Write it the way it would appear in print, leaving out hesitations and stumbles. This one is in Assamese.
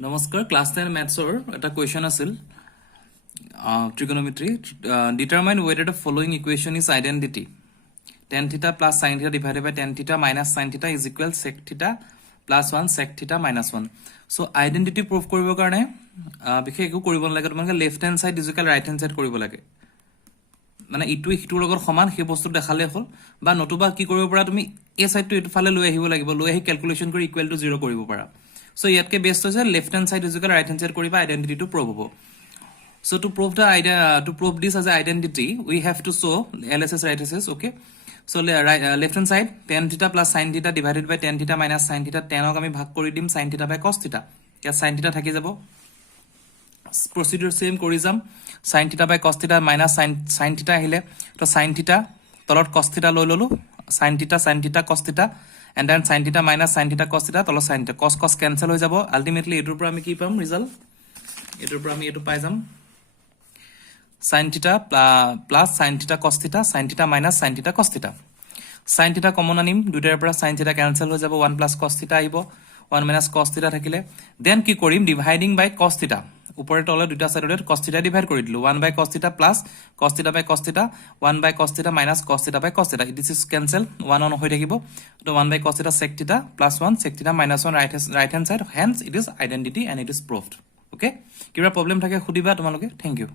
নমস্কাৰ ক্লাস 10 ম্যাথছৰ এটা কোৱেশ্চন আছিল trigonometry determine whether the following equation is identity tan theta plus sin theta divided by tan theta minus sin theta is equal sec theta plus 1 sec theta minus 1 so identity proof কৰিবৰ কাৰণে বিশেষ একো কৰিব নালাগে তোমাক left hand side is equal right hand side কৰিব লাগে মানে ইটো ইটোৰ লগত সমান সেই বস্তু দেখালে হল বা নতুবা কি কৰিব পৰা তুমি এই সাইডটো ইটো ফালে লৈ আহিব লাগিব লৈ আহি ক্যালকুলেশন কৰি ইকুৱেল টু 0 কৰিব পৰা so ইয়াতকে বেস্ট হৈছে left hand side is equal right hand side কৰিবা identity to prove হ'ব so to prove the idea to prove this as an identity we have to show LHS right HSS okay so left hand side tan theta plus sin theta divided by tan theta minus sin theta tan ok আমি ভাগ কৰি দিম sin theta by cos theta ইয়াত sin theta থাকি যাব procedure same কৰি যাম sin theta by cos theta minus sin theta আহিলে তো sin theta তলত cos theta লৈ ললো sin theta cos theta and then sin theta minus sin theta cos theta তলত sin theta cos cancel হৈ যাব ultimately এটোৰ পৰা আমি কি পাম ৰিজাল্ট এটোৰ পৰা আমি এটো পাই যাম sin theta plus sin theta cos theta minus sin theta cos theta sin theta common আনিম দুটাৰ পৰা sin theta cancel হৈ যাব 1 plus cos theta আহিব 1 minus cos theta থাকিলে then কি কৰিম ডিভাইডিং বাই cos theta উপৰে তলে দুটা সাইডে cos theta ডিভাইড কৰি দিলো 1 by cos theta plus cos theta by cos theta 1 by cos theta minus cos theta by cos theta this is cancel 1 on হৈ থাকিব তো 1 by cos theta sec theta plus 1 sec theta minus 1 right hand side hence it is identity and it is proved okay কিবা প্ৰবলেম থাকে খুদিবা তোমালোকে thank you